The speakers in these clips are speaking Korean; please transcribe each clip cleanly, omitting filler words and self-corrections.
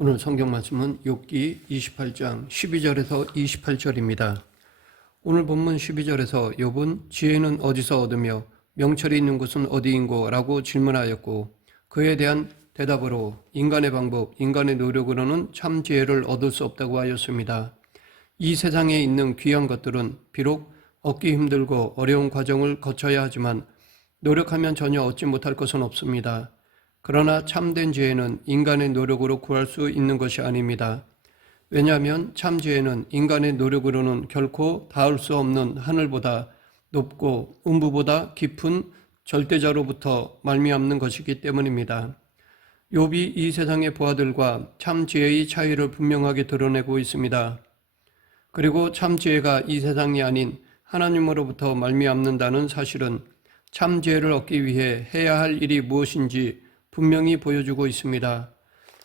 오늘 성경 말씀은 욥기 28장 12절에서 28절입니다. 오늘 본문 12절에서 욥은 지혜는 어디서 얻으며 명철이 있는 곳은 어디인고 라고 질문하였고, 그에 대한 대답으로 인간의 방법, 인간의 노력으로는 참 지혜를 얻을 수 없다고 하였습니다. 이 세상에 있는 귀한 것들은 비록 얻기 힘들고 어려운 과정을 거쳐야 하지만 노력하면 전혀 얻지 못할 것은 없습니다. 그러나 참된 지혜는 인간의 노력으로 구할 수 있는 것이 아닙니다. 왜냐하면 참 지혜는 인간의 노력으로는 결코 닿을 수 없는 하늘보다 높고 음부보다 깊은 절대자로부터 말미암는 것이기 때문입니다. 욥이 이 세상의 부하들과 참 지혜의 차이를 분명하게 드러내고 있습니다. 그리고 참 지혜가 이 세상이 아닌 하나님으로부터 말미암는다는 사실은 참 지혜를 얻기 위해 해야 할 일이 무엇인지 분명히 보여주고 있습니다.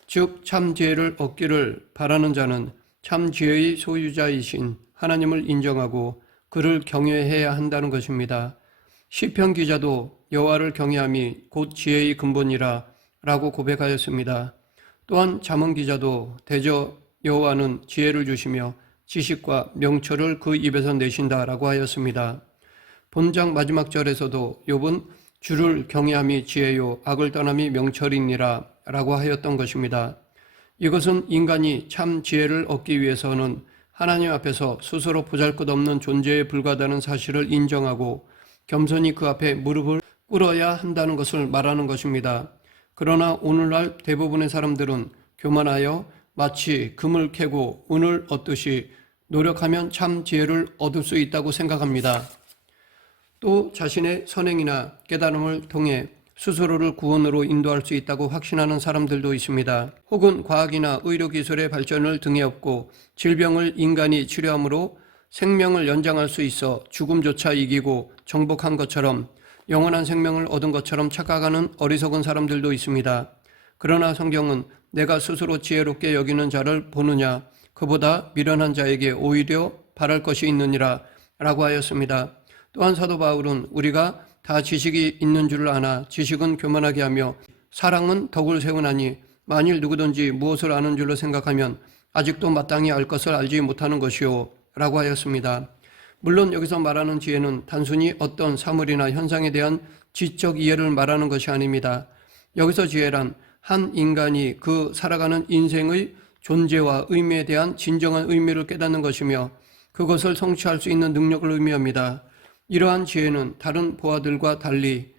즉, 참 지혜를 얻기를 바라는 자는 참 지혜의 소유자이신 하나님을 인정하고 그를 경외해야 한다는 것입니다. 시편 기자도 여호와를 경외함이 곧 지혜의 근본이라 라고 고백하였습니다. 또한 잠언 기자도 대저 여호와는 지혜를 주시며 지식과 명철을 그 입에서 내신다 라고 하였습니다. 본장 마지막 절에서도 욥은 주를 경외함이 지혜요 악을 떠남이 명철이니라 라고 하였던 것입니다. 이것은 인간이 참 지혜를 얻기 위해서는 하나님 앞에서 스스로 보잘것없는 존재에 불과하다는 사실을 인정하고 겸손히 그 앞에 무릎을 꿇어야 한다는 것을 말하는 것입니다. 그러나 오늘날 대부분의 사람들은 교만하여 마치 금을 캐고 은을 얻듯이 노력하면 참 지혜를 얻을 수 있다고 생각합니다. 또 자신의 선행이나 깨달음을 통해 스스로를 구원으로 인도할 수 있다고 확신하는 사람들도 있습니다. 혹은 과학이나 의료기술의 발전을 등에 업고 질병을 인간이 치료함으로 생명을 연장할 수 있어 죽음조차 이기고 정복한 것처럼 영원한 생명을 얻은 것처럼 착각하는 어리석은 사람들도 있습니다. 그러나 성경은 내가 스스로 지혜롭게 여기는 자를 보느냐, 그보다 미련한 자에게 오히려 바랄 것이 있느니라 라고 하였습니다. 또한 사도 바울은 우리가 다 지식이 있는 줄을 아나 지식은 교만하게 하며 사랑은 덕을 세우나니 만일 누구든지 무엇을 아는 줄로 생각하면 아직도 마땅히 알 것을 알지 못하는 것이요 라고 하였습니다. 물론 여기서 말하는 지혜는 단순히 어떤 사물이나 현상에 대한 지적 이해를 말하는 것이 아닙니다. 여기서 지혜란 한 인간이 그 살아가는 인생의 존재와 의미에 대한 진정한 의미를 깨닫는 것이며 그것을 성취할 수 있는 능력을 의미합니다. 이러한 지혜는 다른 보아들과 달리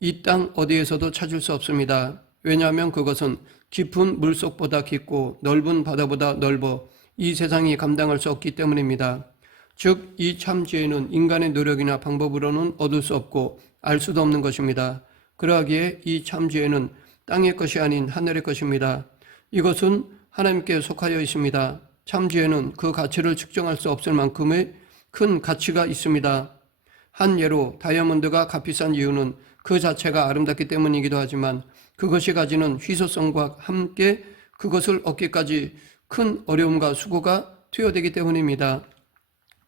이 땅 어디에서도 찾을 수 없습니다. 왜냐하면 그것은 깊은 물속보다 깊고 넓은 바다보다 넓어 이 세상이 감당할 수 없기 때문입니다. 즉, 이 참 지혜는 인간의 노력이나 방법으로는 얻을 수 없고 알 수도 없는 것입니다. 그러하기에 이 참 지혜는 땅의 것이 아닌 하늘의 것입니다. 이것은 하나님께 속하여 있습니다. 참 지혜는 그 가치를 측정할 수 없을 만큼의 큰 가치가 있습니다. 한 예로 다이아몬드가 값비싼 이유는 그 자체가 아름답기 때문이기도 하지만 그것이 가지는 희소성과 함께 그것을 얻기까지 큰 어려움과 수고가 투여되기 때문입니다.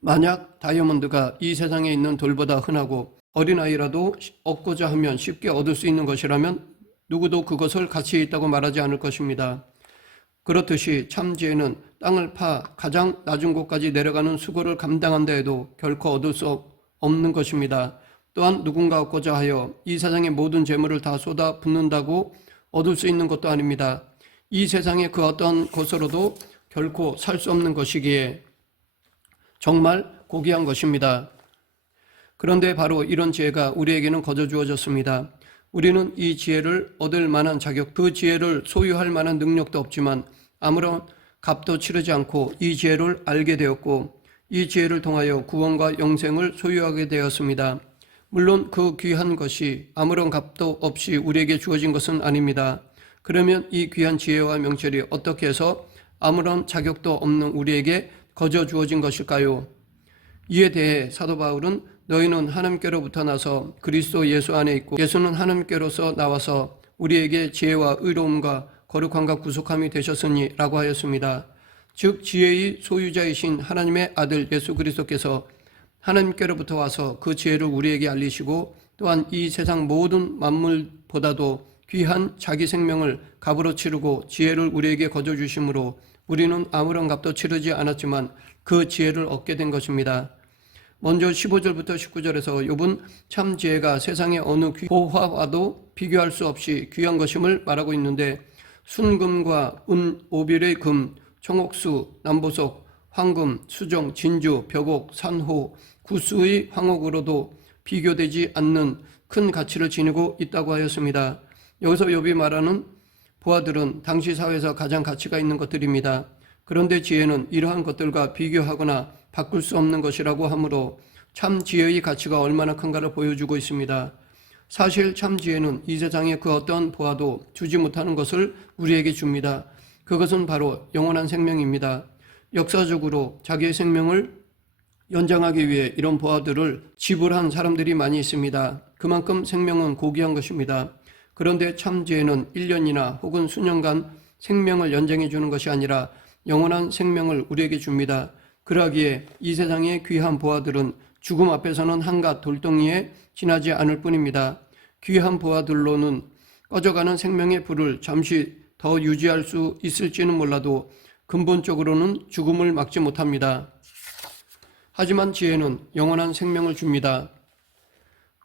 만약 다이아몬드가 이 세상에 있는 돌보다 흔하고 어린아이라도 얻고자 하면 쉽게 얻을 수 있는 것이라면 누구도 그것을 가치 있다고 말하지 않을 것입니다. 그렇듯이 참 지혜는 땅을 파 가장 낮은 곳까지 내려가는 수고를 감당한다 해도 결코 얻을 수 없는 것입니다. 또한 누군가 얻고자 하여 이 세상의 모든 재물을 다 쏟아 붓는다고 얻을 수 있는 것도 아닙니다. 이 세상의 그 어떤 것으로도 결코 살 수 없는 것이기에 정말 고귀한 것입니다. 그런데 바로 이런 지혜가 우리에게는 거저 주어졌습니다. 우리는 이 지혜를 얻을 만한 자격, 그 지혜를 소유할 만한 능력도 없지만 아무런 값도 치르지 않고 이 지혜를 알게 되었고 이 지혜를 통하여 구원과 영생을 소유하게 되었습니다. 물론 그 귀한 것이 아무런 값도 없이 우리에게 주어진 것은 아닙니다. 그러면 이 귀한 지혜와 명철이 어떻게 해서 아무런 자격도 없는 우리에게 거저 주어진 것일까요? 이에 대해 사도 바울은 너희는 하나님께로부터 나서 그리스도 예수 안에 있고 예수는 하나님께로서 나와서 우리에게 지혜와 의로움과 거룩함과 구속함이 되셨으니 라고 하였습니다. 즉 지혜의 소유자이신 하나님의 아들 예수 그리스도께서 하나님께로부터 와서 그 지혜를 우리에게 알리시고 또한 이 세상 모든 만물보다도 귀한 자기 생명을 값으로 치르고 지혜를 우리에게 거저 주심으로 우리는 아무런 값도 치르지 않았지만 그 지혜를 얻게 된 것입니다. 먼저 15절부터 19절에서 욥은 참 지혜가 세상의 어느 보화와도 비교할 수 없이 귀한 것임을 말하고 있는데, 순금과 은, 오빌의 금, 청옥수, 남보석, 황금, 수정, 진주, 벽옥, 산호, 구스의 황옥으로도 비교되지 않는 큰 가치를 지니고 있다고 하였습니다. 여기서 욥이 말하는 보화들은 당시 사회에서 가장 가치가 있는 것들입니다. 그런데 지혜는 이러한 것들과 비교하거나 바꿀 수 없는 것이라고 하므로 참 지혜의 가치가 얼마나 큰가를 보여주고 있습니다. 사실 참 지혜는 이 세상의 그 어떤 보화도 주지 못하는 것을 우리에게 줍니다. 그것은 바로 영원한 생명입니다. 역사적으로 자기의 생명을 연장하기 위해 이런 보화들을 지불한 사람들이 많이 있습니다. 그만큼 생명은 고귀한 것입니다. 그런데 참 지혜는 1년이나 혹은 수년간 생명을 연장해 주는 것이 아니라 영원한 생명을 우리에게 줍니다. 그러기에 이 세상의 귀한 보화들은 죽음 앞에서는 한갓 돌덩이에 지나지 않을 뿐입니다. 귀한 보화들로는 꺼져가는 생명의 불을 잠시 더 유지할 수 있을지는 몰라도 근본적으로는 죽음을 막지 못합니다. 하지만 지혜는 영원한 생명을 줍니다.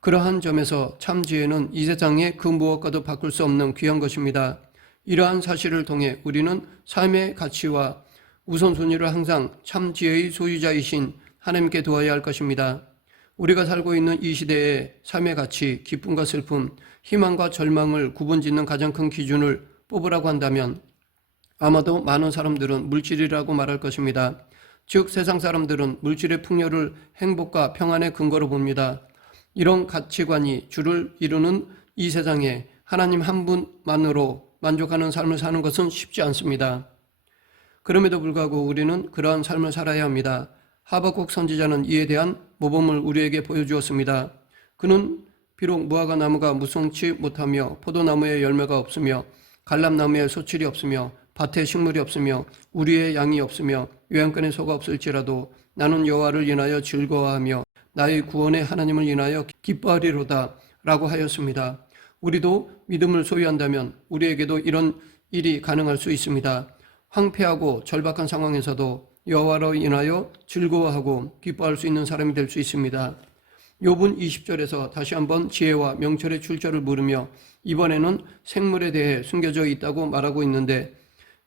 그러한 점에서 참 지혜는 이 세상의 그 무엇과도 바꿀 수 없는 귀한 것입니다. 이러한 사실을 통해 우리는 삶의 가치와 우선순위를 항상 참 지혜의 소유자이신 하나님께 두어야 할 것입니다. 우리가 살고 있는 이 시대의 삶의 가치, 기쁨과 슬픔, 희망과 절망을 구분짓는 가장 큰 기준을 뽑으라고 한다면 아마도 많은 사람들은 물질이라고 말할 것입니다. 즉 세상 사람들은 물질의 풍요를 행복과 평안의 근거로 봅니다. 이런 가치관이 주를 이루는 이 세상에 하나님 한 분만으로 만족하는 삶을 사는 것은 쉽지 않습니다. 그럼에도 불구하고 우리는 그러한 삶을 살아야 합니다. 하박국 선지자는 이에 대한 모범을 우리에게 보여주었습니다. 그는 비록 무화과 나무가 무성치 못하며 포도나무에 열매가 없으며 갈람나무에 소출이 없으며 밭에 식물이 없으며 우리의 양이 없으며 요양권에 소가 없을지라도 나는 여호와를 인하여 즐거워하며 나의 구원의 하나님을 인하여 기뻐하리로다 라고 하였습니다. 우리도 믿음을 소유한다면 우리에게도 이런 일이 가능할 수 있습니다. 황폐하고 절박한 상황에서도 여호와로 인하여 즐거워하고 기뻐할 수 있는 사람이 될 수 있습니다. 욥은 20절에서 다시 한번 지혜와 명철의 출처를 물으며 이번에는 생물에 대해 숨겨져 있다고 말하고 있는데,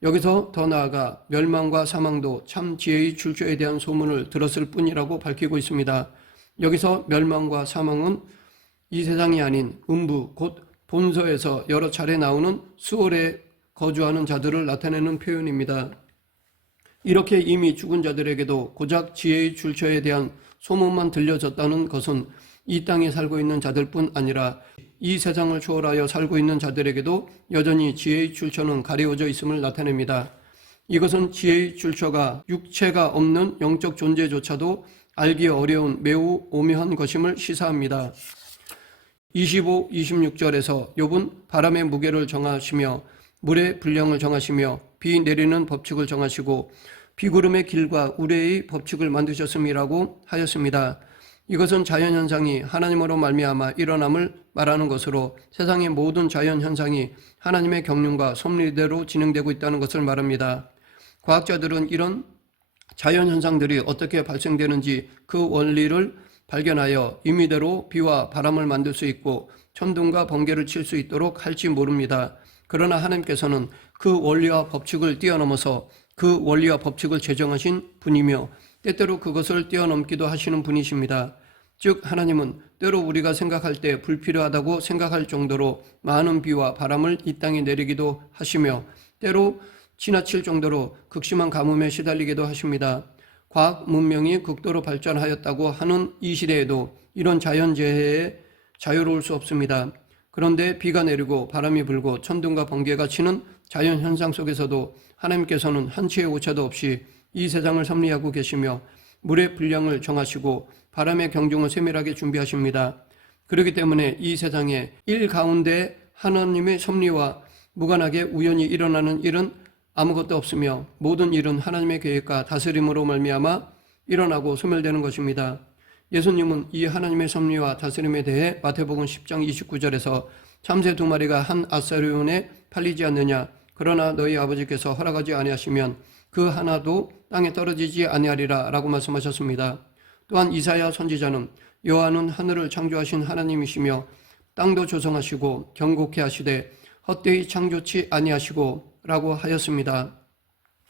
여기서 더 나아가 멸망과 사망도 참 지혜의 출처에 대한 소문을 들었을 뿐이라고 밝히고 있습니다. 여기서 멸망과 사망은 이 세상이 아닌 음부 곧 본서에서 여러 차례 나오는 수월에 거주하는 자들을 나타내는 표현입니다. 이렇게 이미 죽은 자들에게도 고작 지혜의 출처에 대한 소문만 들려졌다는 것은 이 땅에 살고 있는 자들뿐 아니라 이 세상을 초월하여 살고 있는 자들에게도 여전히 지혜의 출처는 가려져 있음을 나타냅니다. 이것은 지혜의 출처가 육체가 없는 영적 존재조차도 알기 어려운 매우 오묘한 것임을 시사합니다. 25, 26절에서 욥은 바람의 무게를 정하시며 물의 분량을 정하시며 비 내리는 법칙을 정하시고 비구름의 길과 우레의 법칙을 만드셨음이라고 하였습니다. 이것은 자연현상이 하나님으로 말미암아 일어남을 말하는 것으로 세상의 모든 자연현상이 하나님의 경륜과 섭리대로 진행되고 있다는 것을 말합니다. 과학자들은 이런 자연현상들이 어떻게 발생되는지 그 원리를 발견하여 임의대로 비와 바람을 만들 수 있고 천둥과 번개를 칠 수 있도록 할지 모릅니다. 그러나 하나님께서는 그 원리와 법칙을 뛰어넘어서 그 원리와 법칙을 제정하신 분이며 때때로 그것을 뛰어넘기도 하시는 분이십니다. 즉 하나님은 때로 우리가 생각할 때 불필요하다고 생각할 정도로 많은 비와 바람을 이 땅에 내리기도 하시며 때로 지나칠 정도로 극심한 가뭄에 시달리기도 하십니다. 과학 문명이 극도로 발전하였다고 하는 이 시대에도 이런 자연재해에 자유로울 수 없습니다. 그런데 비가 내리고 바람이 불고 천둥과 번개가 치는 자연현상 속에서도 하나님께서는 한치의 오차도 없이 이 세상을 섭리하고 계시며 물의 분량을 정하시고 바람의 경중을 세밀하게 준비하십니다. 그렇기 때문에 이 세상에 일 가운데 하나님의 섭리와 무관하게 우연히 일어나는 일은 아무것도 없으며 모든 일은 하나님의 계획과 다스림으로 말미암아 일어나고 소멸되는 것입니다. 예수님은 이 하나님의 섭리와 다스림에 대해 마태복음 10장 29절에서 참새 2마리가 한 아사리온에 팔리지 않느냐? 그러나 너희 아버지께서 허락하지 아니하시면 그 하나도 땅에 떨어지지 아니하리라 라고 말씀하셨습니다. 또한 이사야 선지자는 여호와는 하늘을 창조하신 하나님이시며 땅도 조성하시고 경고케 하시되 헛되이 창조치 아니하시고 라고 하였습니다.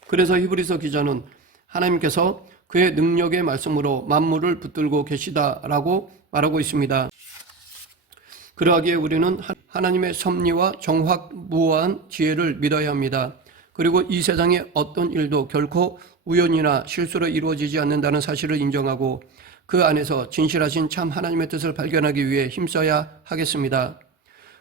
그래서 히브리서 기자는 하나님께서 그의 능력의 말씀으로 만물을 붙들고 계시다라고 말하고 있습니다. 그러하기에 우리는 하나님의 섭리와 정확무한 지혜를 믿어야 합니다. 그리고 이 세상의 어떤 일도 결코 우연이나 실수로 이루어지지 않는다는 사실을 인정하고 그 안에서 진실하신 참 하나님의 뜻을 발견하기 위해 힘써야 하겠습니다.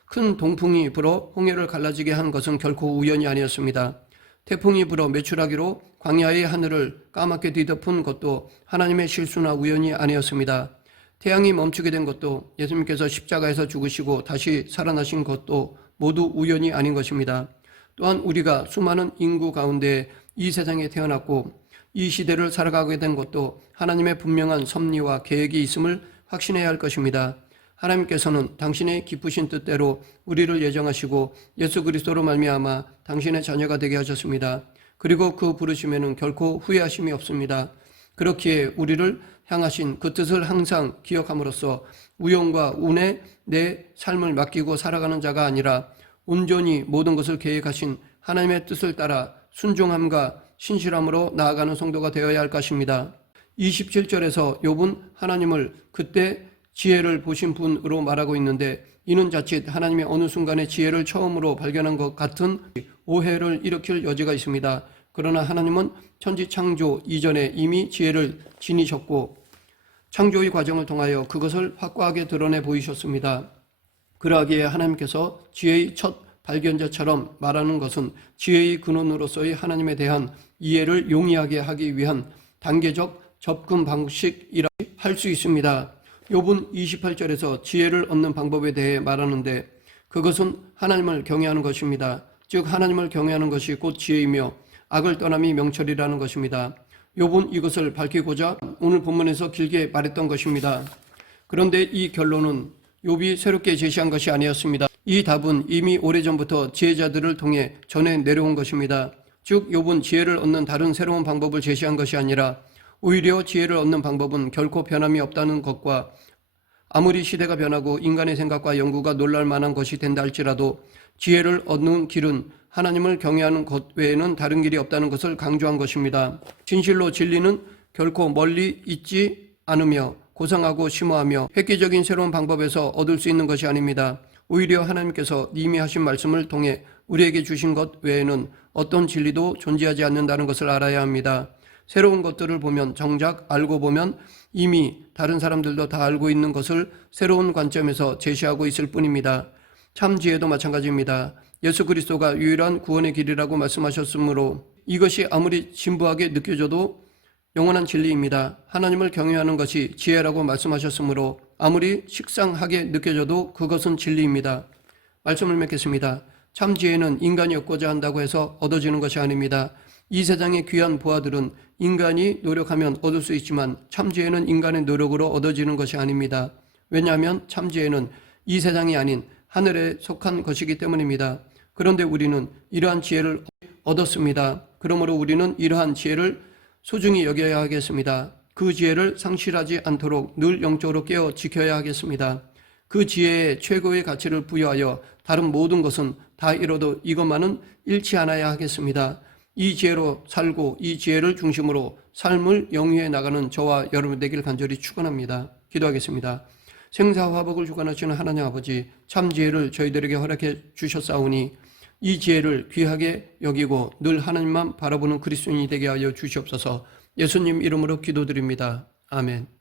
큰 동풍이 불어 홍해를 갈라지게 한 것은 결코 우연이 아니었습니다. 태풍이 불어 메추라기로 광야의 하늘을 까맣게 뒤덮은 것도 하나님의 실수나 우연이 아니었습니다. 태양이 멈추게 된 것도 예수님께서 십자가에서 죽으시고 다시 살아나신 것도 모두 우연이 아닌 것입니다. 또한 우리가 수많은 인구 가운데 이 세상에 태어났고 이 시대를 살아가게 된 것도 하나님의 분명한 섭리와 계획이 있음을 확신해야 할 것입니다. 하나님께서는 당신의 기쁘신 뜻대로 우리를 예정하시고 예수 그리스도로 말미암아 당신의 자녀가 되게 하셨습니다. 그리고 그 부르심에는 결코 후회하심이 없습니다. 그렇기에 우리를 향하신 그 뜻을 항상 기억함으로써 우연과 운에 내 삶을 맡기고 살아가는 자가 아니라 온전히 모든 것을 계획하신 하나님의 뜻을 따라 순종함과 신실함으로 나아가는 성도가 되어야 할 것입니다. 27절에서 욥은 하나님을 그때 지혜를 보신 분으로 말하고 있는데 이는 자칫 하나님의 어느 순간에 지혜를 처음으로 발견한 것 같은 오해를 일으킬 여지가 있습니다. 그러나 하나님은 천지 창조 이전에 이미 지혜를 지니셨고 창조의 과정을 통하여 그것을 확고하게 드러내 보이셨습니다. 그러하기에 하나님께서 지혜의 첫 발견자처럼 말하는 것은 지혜의 근원으로서의 하나님에 대한 이해를 용이하게 하기 위한 단계적 접근 방식이라 할 수 있습니다. 욥은 28절에서 지혜를 얻는 방법에 대해 말하는데 그것은 하나님을 경외하는 것입니다. 즉 하나님을 경외하는 것이 곧 지혜이며 악을 떠남이 명철이라는 것입니다. 욥은 이것을 밝히고자 오늘 본문에서 길게 말했던 것입니다. 그런데 이 결론은 욥이 새롭게 제시한 것이 아니었습니다. 이 답은 이미 오래전부터 지혜자들을 통해 전해 내려온 것입니다. 즉 욥은 지혜를 얻는 다른 새로운 방법을 제시한 것이 아니라 오히려 지혜를 얻는 방법은 결코 변함이 없다는 것과 아무리 시대가 변하고 인간의 생각과 연구가 놀랄 만한 것이 된다 할지라도 지혜를 얻는 길은 하나님을 경외하는 것 외에는 다른 길이 없다는 것을 강조한 것입니다. 진실로 진리는 결코 멀리 있지 않으며 고상하고 심오하며 획기적인 새로운 방법에서 얻을 수 있는 것이 아닙니다. 오히려 하나님께서 이미 하신 말씀을 통해 우리에게 주신 것 외에는 어떤 진리도 존재하지 않는다는 것을 알아야 합니다. 새로운 것들을 보면 정작 알고 보면 이미 다른 사람들도 다 알고 있는 것을 새로운 관점에서 제시하고 있을 뿐입니다. 참 지혜도 마찬가지입니다. 예수 그리스도가 유일한 구원의 길이라고 말씀하셨으므로 이것이 아무리 진부하게 느껴져도 영원한 진리입니다. 하나님을 경외하는 것이 지혜라고 말씀하셨으므로 아무리 식상하게 느껴져도 그것은 진리입니다. 말씀을 맺겠습니다. 참 지혜는 인간이 얻고자 한다고 해서 얻어지는 것이 아닙니다. 이 세상의 귀한 보화들은 인간이 노력하면 얻을 수 있지만 참 지혜는 인간의 노력으로 얻어지는 것이 아닙니다. 왜냐하면 참 지혜는 이 세상이 아닌 하늘에 속한 것이기 때문입니다. 그런데 우리는 이러한 지혜를 얻었습니다. 그러므로 우리는 이러한 지혜를 소중히 여겨야 하겠습니다. 그 지혜를 상실하지 않도록 늘 영적으로 깨어 지켜야 하겠습니다. 그 지혜의 최고의 가치를 부여하여 다른 모든 것은 다 잃어도 이것만은 잃지 않아야 하겠습니다. 이 지혜로 살고 이 지혜를 중심으로 삶을 영위해 나가는 저와 여러분 되길 간절히 축원합니다. 기도하겠습니다. 생사화복을 주관하시는 하나님 아버지, 참 지혜를 저희들에게 허락해 주셨사오니 이 지혜를 귀하게 여기고 늘 하나님만 바라보는 그리스도인이 되게 하여 주시옵소서. 예수님 이름으로 기도드립니다. 아멘.